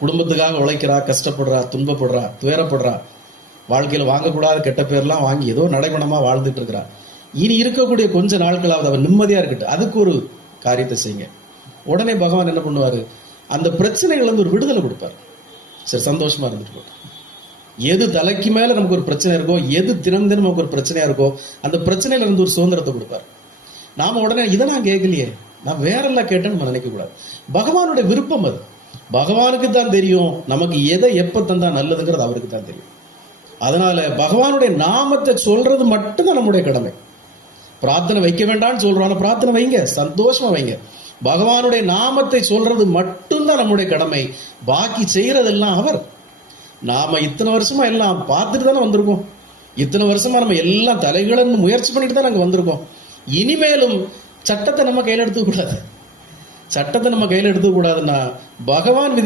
குடும்பத்துக்காக உழைக்கிறா, கஷ்டப்படுறா, துன்பப்படுறா, துயரப்படுறா, வாழ்க்கையில் வாங்கக்கூடாத கெட்ட பேர்லாம் வாங்கி ஏதோ நடைபணமா வாழ்ந்துட்டு இருக்கிறா. இனி இருக்கக்கூடிய கொஞ்ச நாட்களாவது அவன் நிம்மதியா இருக்கட்டும், அதுக்கு ஒரு காரியத்தை செய்யுங்க. உடனே பகவான் என்ன பண்ணுவாரு, அந்த பிரச்சனைகள் வந்து ஒரு விடுதலை கொடுப்பார். சரி, சந்தோஷமா இருந்துட்டு போட்டோம். எது தலைக்கு மேல நமக்கு ஒரு பிரச்சனை இருக்கோ, எது தினம் தினம் நமக்கு ஒரு பிரச்சனையா இருக்கோ, அந்த பிரச்சனையில இருந்து ஒரு சுதந்திரத்தை கொடுப்பார். நாம உடனே இதை நான் கேட்கலையே, நான் வேற எல்லாம் கேட்டேன்னு நம்ம நினைக்க கூடாது. பகவானுடைய விருப்பம் அது. பகவானுக்கு தான் தெரியும் நமக்கு எதை எப்ப தந்தா நல்லதுங்கிறது அவருக்கு தான் தெரியும். அதனால பகவானுடைய நாமத்தை சொல்றது மட்டும்தான் நம்முடைய கடமை. பிரார்த்தனை வைக்க வேண்டாம்னு சொல்றோம், பிரார்த்தனை வைங்க, சந்தோஷமா வைங்க. பகவானுடைய நாமத்தை சொல்றது மட்டும்தான் நம்முடைய கடமை. பாக்கி செய்யறதெல்லாம் அவர். நாம இத்தனை வருஷமா எல்லாம் பார்த்துட்டு தானே வந்திருக்கோம். இத்தனை வருஷமா நம்ம எல்லாம் தலைகளன்னு முயற்சி பண்ணிட்டு தான் நாங்க வந்திருக்கோம். இனிமேலும் சட்டத்தை நம்ம கையில் எடுத்துக்க கூடாது. சட்டத்தை நம்ம கையில் எடுத்துக்க கூடாதுன்னா பகவான்